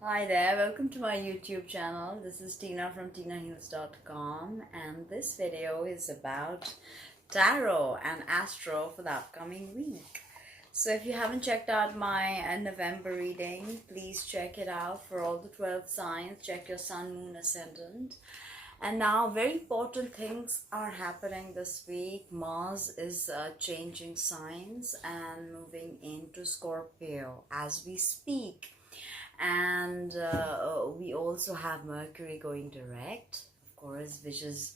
Hi there, welcome to my YouTube channel. This is Tina from tinaheals.com, and this video is about tarot and astro for the upcoming week. So if you haven't checked out my November reading, please check it out for all the 12 signs. Check your sun, moon, ascendant. And now very important things are happening this week. Mars is changing signs and moving into Scorpio as we speak. And we also have Mercury going direct, of course, which is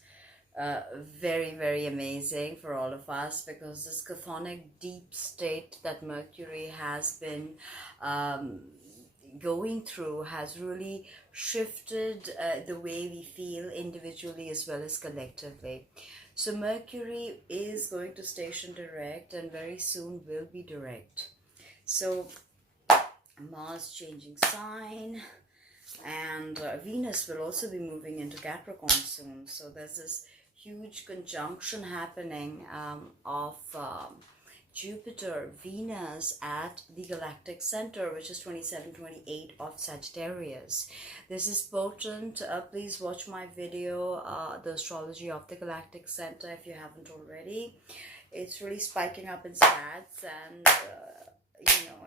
very, very amazing for all of us, because this chthonic deep state that Mercury has been going through has really shifted the way we feel individually as well as collectively. So Mercury is going to station direct and very soon will be direct. So Mars changing sign, and Venus will also be moving into Capricorn soon. So there's this huge conjunction happening of Jupiter, Venus at the galactic center, which is 27-28 of Sagittarius. This is potent. Please watch my video, The Astrology of the Galactic Center, if you haven't already. It's really spiking up in stats, and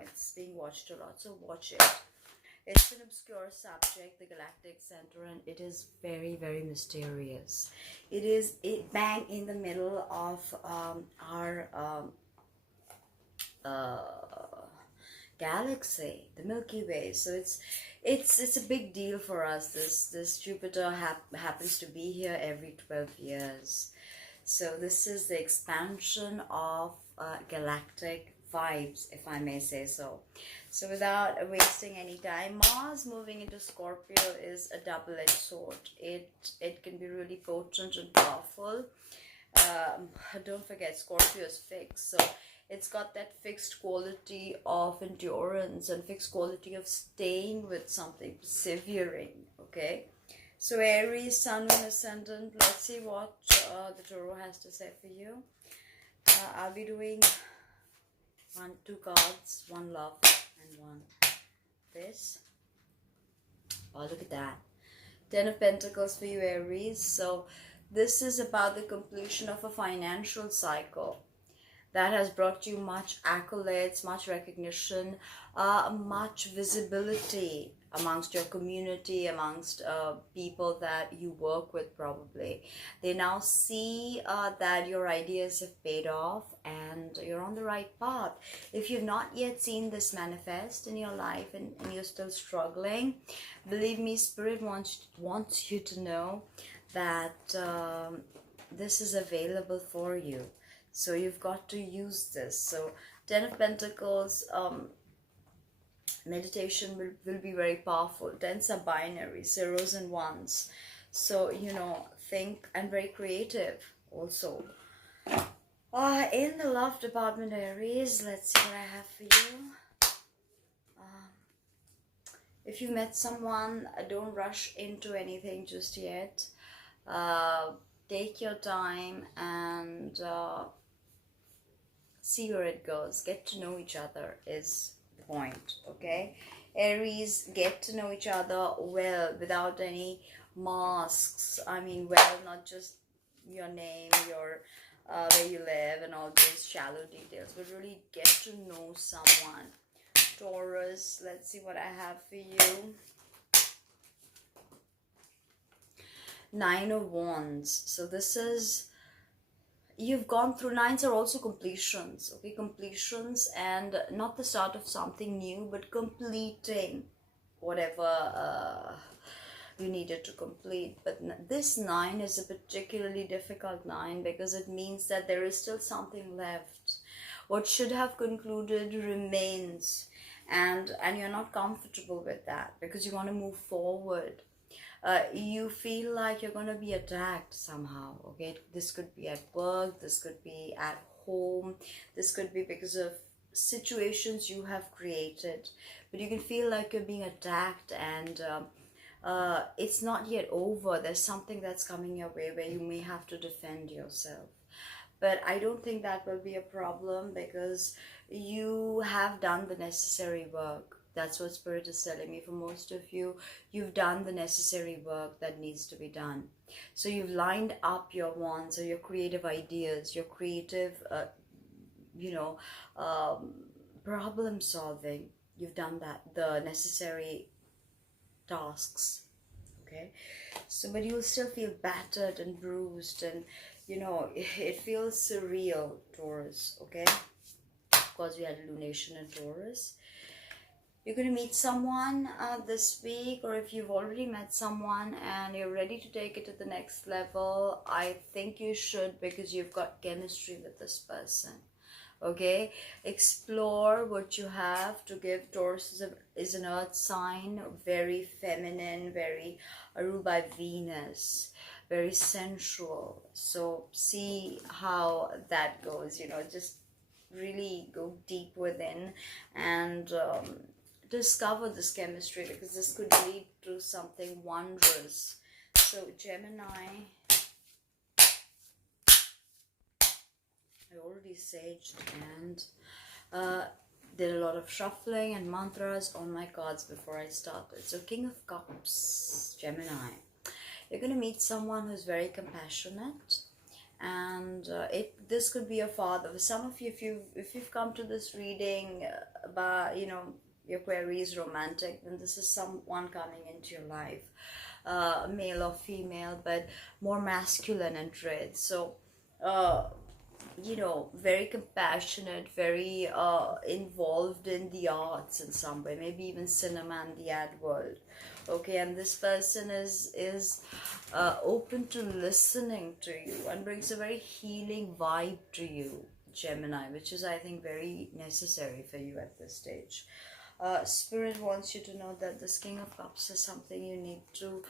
it's being watched a lot, so watch it. It's an obscure subject, the galactic center, and it is very, very mysterious. It is bang in the middle of our galaxy, the Milky Way. So it's a big deal for us. This Jupiter happens to be here every 12 years. So this is the expansion of galactic vibes, if I may say so. So without wasting any time, Mars moving into Scorpio is a double-edged sword. It can be really potent and powerful. Don't forget, Scorpio is fixed, so it's got that fixed quality of endurance and fixed quality of staying with something, persevering. Okay, so Aries, Sun, Moon, Ascendant. Let's see what the Tarot has to say for you. I'll be doing two cards, one love and one this. Oh, look at that. 10 of Pentacles for you, Aries. So this is about the completion of a financial cycle that has brought you much accolades, much recognition, much visibility amongst your community, amongst people that you work with probably. They now see that your ideas have paid off and you're on the right path. If you've not yet seen this manifest in your life and you're still struggling, believe me, Spirit wants you to know that this is available for you. So you've got to use this. So 10 of Pentacles, meditation will be very powerful. 10s are binary, zeros and ones. So, think, and very creative also. In the love department, Aries, let's see what I have for you. If you met someone, don't rush into anything just yet. Take your time and see where it goes. Get to know each other is the point, okay? Aries, get to know each other well without any masks. I mean, well, not just your name, your where you live and all those shallow details, but really get to know someone. Taurus, let's see what I have for you. 9 of Wands. So this is, you've gone through, nines are also completions, okay? Completions, and not the start of something new, but completing whatever you needed to complete. But this 9 is a particularly difficult 9 because it means that there is still something left. What should have concluded remains, and you're not comfortable with that because you want to move forward. You feel like you're going to be attacked somehow, okay? This could be at work, this could be at home, this could be because of situations you have created, but you can feel like you're being attacked, and it's not yet over. There's something that's coming your way where you may have to defend yourself. But I don't think that will be a problem because you have done the necessary work. That's what Spirit is telling me. For most of you, you've done the necessary work that needs to be done. So you've lined up your wants or your creative ideas, your creative, problem solving. You've done that, the necessary tasks. Okay, so but you'll still feel battered and bruised, and it feels surreal, Taurus. Okay, of course we had lunation in Taurus. You're going to meet someone this week, or if you've already met someone and you're ready to take it to the next level, I think you should, because you've got chemistry with this person. Okay, explore what you have to give. Taurus is an earth sign, very feminine, very ruled by Venus, very sensual. So see how that goes, just really go deep within and discover this chemistry, because this could lead to something wondrous. So Gemini, I already saged and did a lot of shuffling and mantras on my cards before I started. So King of Cups, Gemini, you're going to meet someone who's very compassionate, and this could be a father. For some of you, if you've come to this reading about your query is romantic, then this is someone coming into your life, male or female, but more masculine in traits. So very compassionate, very involved in the arts in some way, maybe even cinema and the ad world. Okay, and this person is open to listening to you and brings a very healing vibe to you, Gemini, which is, I think, very necessary for you at this stage. Spirit wants you to know that this King of Cups is something you need to,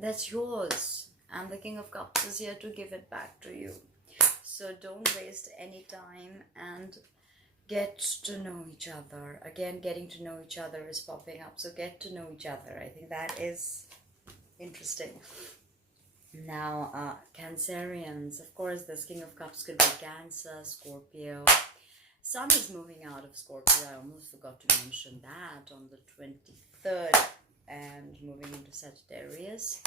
that's yours. And the King of Cups is here to give it back to you. So don't waste any time and get to know each other. Again, getting to know each other is popping up. So get to know each other. I think that is interesting. Now, Cancerians. Of course, this King of Cups could be Cancer, Scorpio. Sun is moving out of Scorpio. I almost forgot to mention that on the 23rd, and moving into Sagittarius.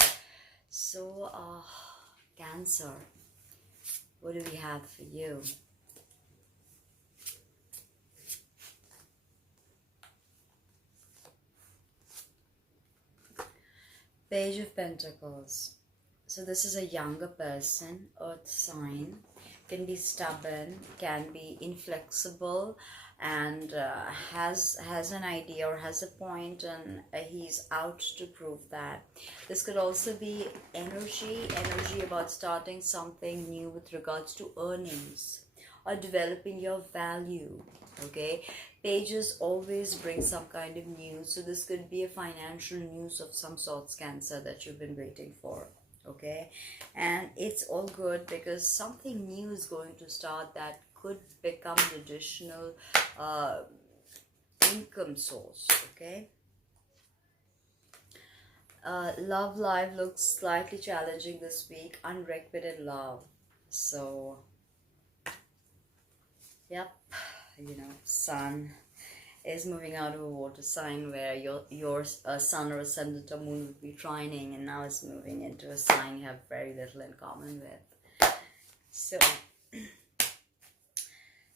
So, Cancer, what do we have for you? Page of Pentacles. So this is a younger person, earth sign, can be stubborn, can be inflexible, and has an idea or has a point, and he's out to prove that. This could also be energy about starting something new with regards to earnings or developing your value. Okay, pages always bring some kind of news, so this could be a financial news of some sorts, Cancer, that you've been waiting for. Okay, and it's all good because something new is going to start that could become an additional income source. Okay, love life looks slightly challenging this week. Unrequited love. So yep, Sun is moving out of a water sign where your sun or ascendant or moon would be trining, and now it's moving into a sign you have very little in common with. So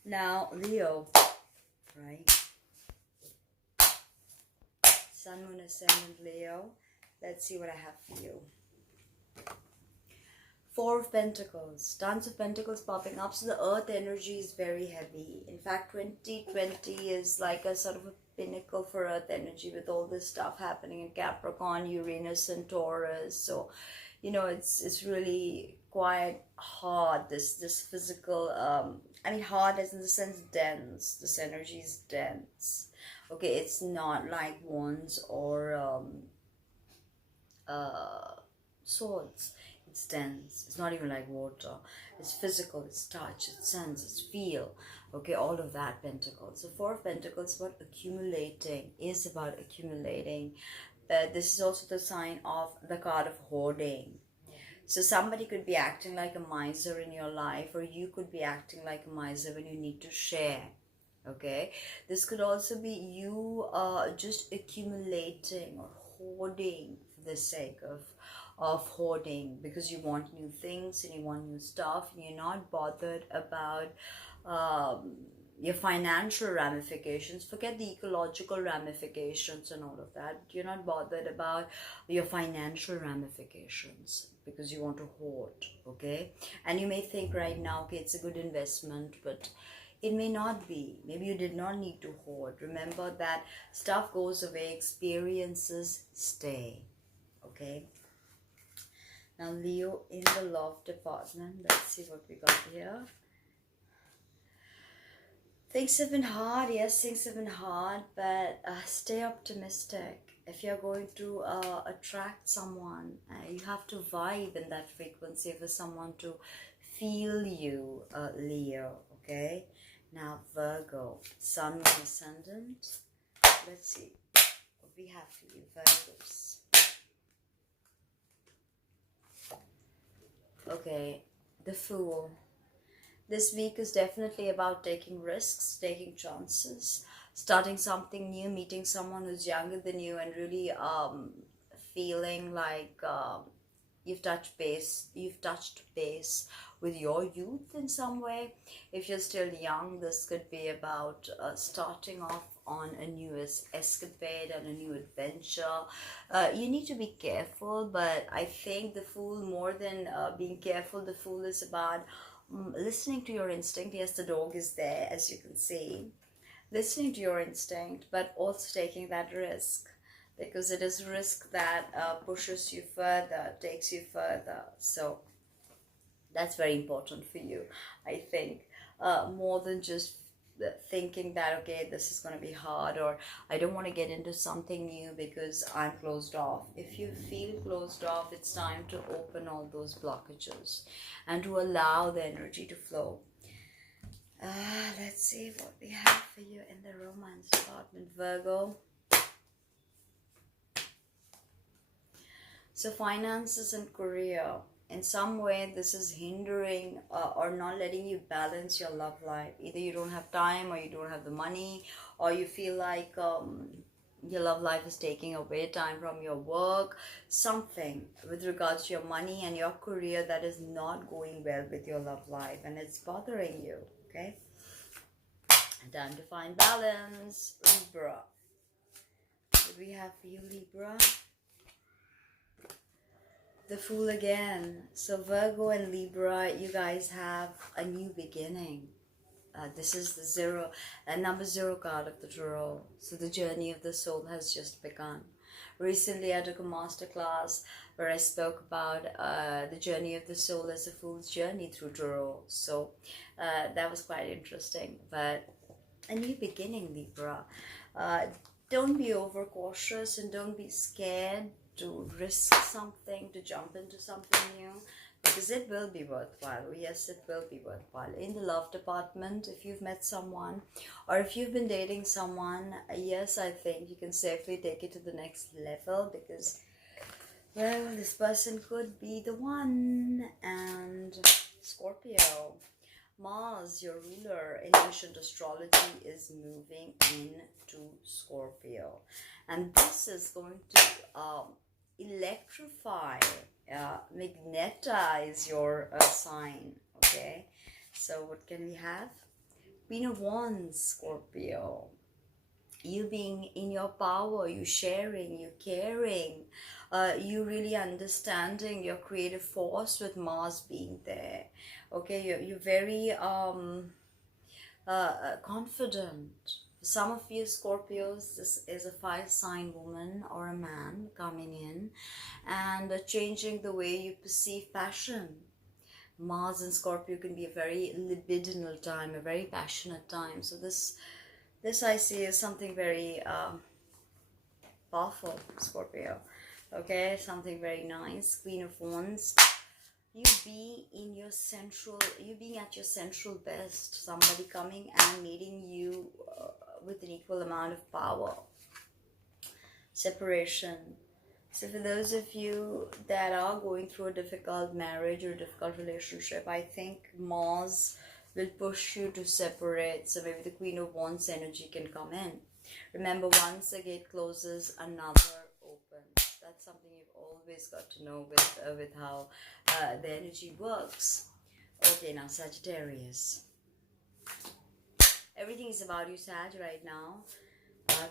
now Leo, right? Sun, moon, ascendant, Leo. Let's see what I have for you. Four of Pentacles, tons of Pentacles popping up. So the earth energy is very heavy. In fact, 2020 is like a sort of a pinnacle for earth energy, with all this stuff happening in Capricorn, Uranus and Taurus. So, it's really quite hard, this physical, hard as in the sense dense. This energy is dense. Okay, it's not like wands or swords. It's dense. It's not even like water. It's physical. It's touch. It's sense. It's feel. Okay, all of that, Pentacles. So Four of Pentacles is about accumulating. This is also the sign of the card of hoarding. So somebody could be acting like a miser in your life, or you could be acting like a miser when you need to share. Okay, this could also be you just accumulating or hoarding for the sake of hoarding, because you want new things and you want new stuff, and you're not bothered about um, your financial ramifications. Forget the ecological ramifications and all of that. You're not bothered about your financial ramifications because you want to hoard. Okay, and you may think right now, okay, it's a good investment, but it may not be. Maybe you did not need to hoard. Remember that stuff goes away, experiences stay. Okay. Now, Leo in the love department. Let's see what we got here. Things have been hard. Yes, things have been hard, but stay optimistic. If you're going to attract someone, you have to vibe in that frequency for someone to feel you, Leo. Okay. Now, Virgo, Sun, Moon, Ascendant. Let's see what we have for you, Virgos. Okay, the Fool. This week is definitely about taking risks, taking chances, starting something new, meeting someone who's younger than you, and really feeling like you've touched base with your youth in some way. If you're still young, this could be about starting off on a new escapade and a new adventure. You need to be careful, but I think the Fool, more than being careful, the Fool is about listening to your instinct. Yes, the dog is there, as you can see. Listening to your instinct, but also taking that risk, because it is risk that pushes you further, takes you further. So that's very important for you, I think, more than just thinking that, okay, this is going to be hard, or I don't want to get into something new because I'm closed off. If you feel closed off, it's time to open all those blockages and to allow the energy to flow. Let's see what we have for you in the romance department, Virgo. So finances and career, in some way this is hindering or not letting you balance your love life. Either you don't have time, or you don't have the money, or you feel like your love life is taking away time from your work. Something with regards to your money and your career that is not going well with your love life, and it's bothering you. Okay, time to find balance, Libra. What do we have for you, Libra? The Fool again. So Virgo and Libra, you guys have a new beginning. This is the number 0 card of the tarot. So the journey of the soul has just begun. Recently I took a master class where I spoke about the journey of the soul as a fool's journey through tarot. So that was quite interesting. But a new beginning, Libra. Don't be overcautious and don't be scared to risk something, to jump into something new, because it will be worthwhile. Yes, it will be worthwhile. In the love department, if you've met someone or if you've been dating someone, yes, I think you can safely take it to the next level, because, well, this person could be the one. And Scorpio, Mars, your ruler in ancient astrology, is moving into Scorpio, and this is going to electrify, magnetize your sign. Okay, so what can we have? Queen of Wands, Scorpio. You being in your power, you sharing, you caring, you really understanding your creative force with Mars being there. Okay, you're very confident. Some of you Scorpios, this is a fire sign woman or a man coming in and changing the way you perceive passion. Mars and Scorpio can be a very libidinal time, a very passionate time. So this I see is something very powerful, Scorpio. Okay, something very nice. Queen of Wands. You being at your central best. Somebody coming and meeting you with an equal amount of power. Separation. So for those of you that are going through a difficult marriage or a difficult relationship, I think Mars will push you to separate. So maybe the Queen of Wands energy can come in. Remember, once a gate closes, another opens. That's something you've always got to know with how the energy works. Okay, now Sagittarius. Everything is about you, Sag, right now.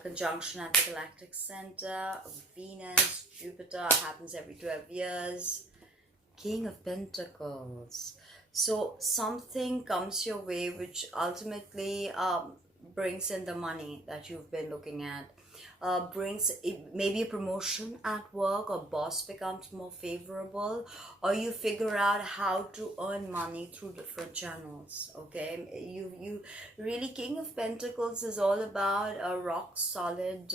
Conjunction at the galactic center, Venus, Jupiter happens every 12 years. King of Pentacles. So something comes your way which ultimately brings in the money that you've been looking at. Brings maybe a promotion at work, or boss becomes more favorable, or you figure out how to earn money through different channels. Okay, you really, King of Pentacles is all about a rock solid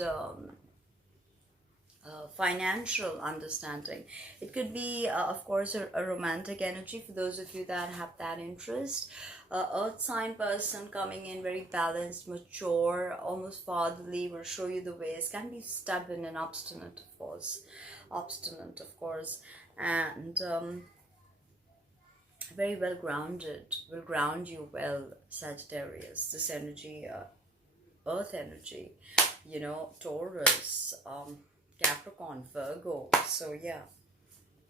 financial understanding. It could be, of course, a romantic energy for those of you that have that interest. Earth sign person coming in very balanced, mature, almost fatherly, will show you the ways. Can be stubborn and obstinate, of course. And very well grounded. Will ground you well, Sagittarius. This energy, Earth energy, you know, Taurus, Capricorn, Virgo. So yeah.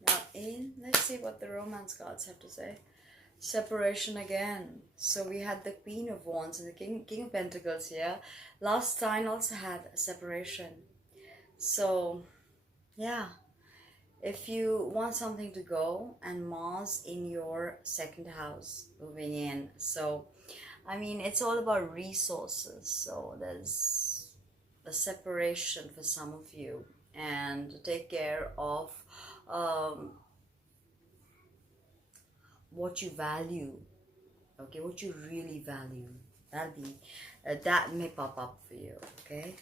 Now let's see what the romance cards have to say. Separation again. So we had the Queen of Wands and the King of Pentacles here. Last sign also had a separation. So yeah, if you want something to go, and Mars in your second house moving in. So I mean, it's all about resources. So there's a separation for some of you, and to take care of what you value. Okay, what you really value. That may pop up for you. Okay,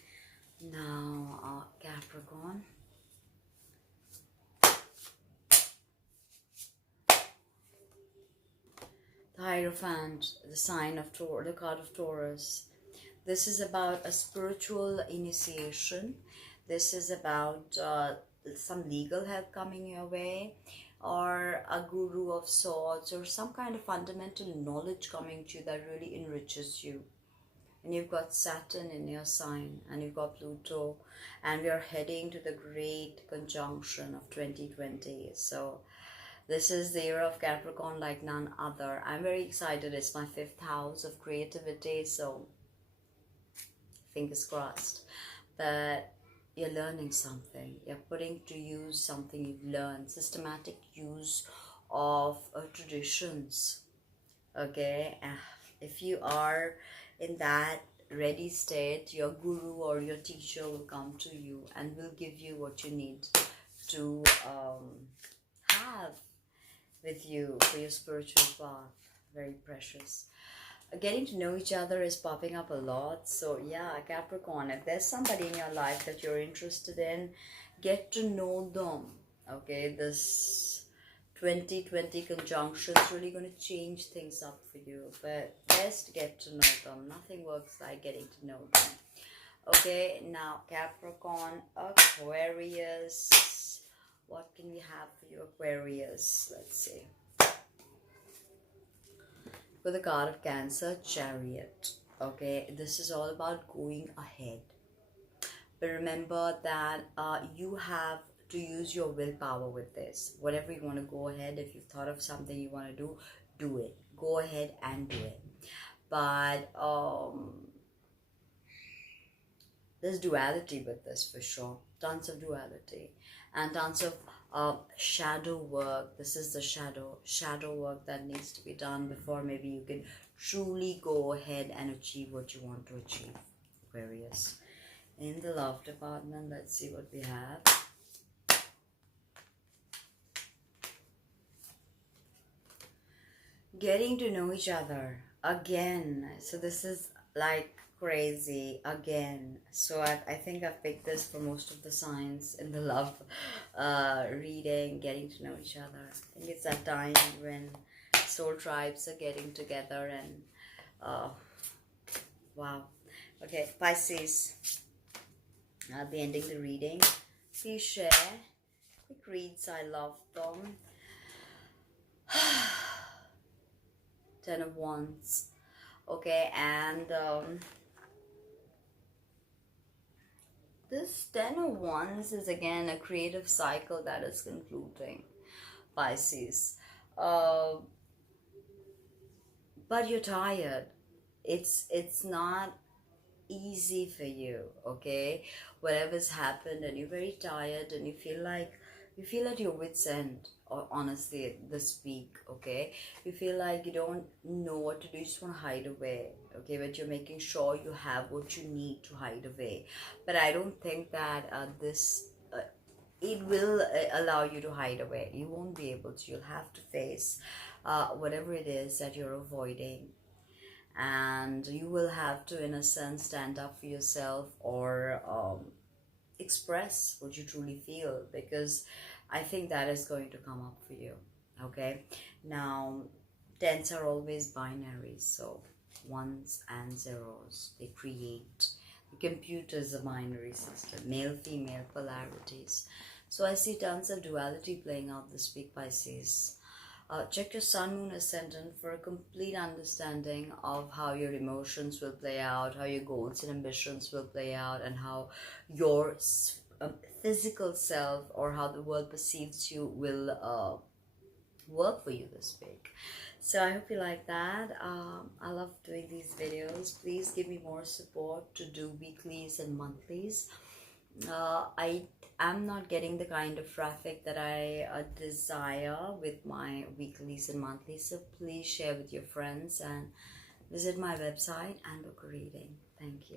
now Capricorn. The Hierophant, the sign of the card of Taurus. This is about a spiritual initiation. This is about some legal help coming your way, or a guru of sorts, or some kind of fundamental knowledge coming to you that really enriches you. And you've got Saturn in your sign, and you've got Pluto, and we are heading to the great conjunction of 2020. So this is the year of Capricorn like none other. I'm very excited. It's my 5th house of creativity, so fingers crossed. But you're learning something. You're putting to use something you've learned. Systematic use of traditions. Okay, if you are in that ready state, your guru or your teacher will come to you and will give you what you need to have with you for your spiritual path. Very precious. Getting to know each other is popping up a lot. So yeah, Capricorn, if there's somebody in your life that you're interested in, get to know them. Okay, this 2020 conjunction is really going to change things up for you, but best get to know them. Nothing works like getting to know them. Okay, now Capricorn, Aquarius. What can we have for you, Aquarius? Let's see. For the card of Cancer, Chariot. Okay, this is all about going ahead. But remember that you have to use your willpower with this. Whatever you want to go ahead, if you've thought of something you want to do, do it. Go ahead and do it. But there's duality with this for sure. Tons of duality. And tons of shadow work. This is the shadow work that needs to be done before maybe you can truly go ahead and achieve what you want to achieve, Aquarius. In the love department, let's see what we have. Getting to know each other again. So this is like crazy again. So I think I've picked this for most of the signs in the love reading. Getting to know each other. I think it's that time when soul tribes are getting together, and wow. Okay, Pisces. I'll be ending the reading. Please share. Quick reads, I love them. Ten of Wands. Okay, and this Ten of Wands is again a creative cycle that is concluding, Pisces. Uh, but you're tired. It's not easy for you, okay? Whatever's happened and you're very tired and you feel at your wit's end, or honestly this week, okay? You feel like you don't know what to do, you just want to hide away, okay? But you're making sure you have what you need to hide away. But I don't think that this it will allow you to hide away. You won't be able to. You'll have to face whatever it is that you're avoiding, and you will have to, in a sense, stand up for yourself, or express what you truly feel, because I think that is going to come up for you. Okay, now tens are always binary, so ones and zeros, they create, the computer is a binary system, male female polarities. So I see tons of duality playing out this week, Pisces. Check your sun, moon, ascendant for a complete understanding of how your emotions will play out, how your goals and ambitions will play out, and how your physical self, or how the world perceives you, will work for you this week. So I hope you like that. I love doing these videos. Please give me more support to do weeklies and monthlies. I am not getting the kind of traffic that I desire with my weeklies and monthlies, so please share with your friends and visit my website and book a reading. Thank you.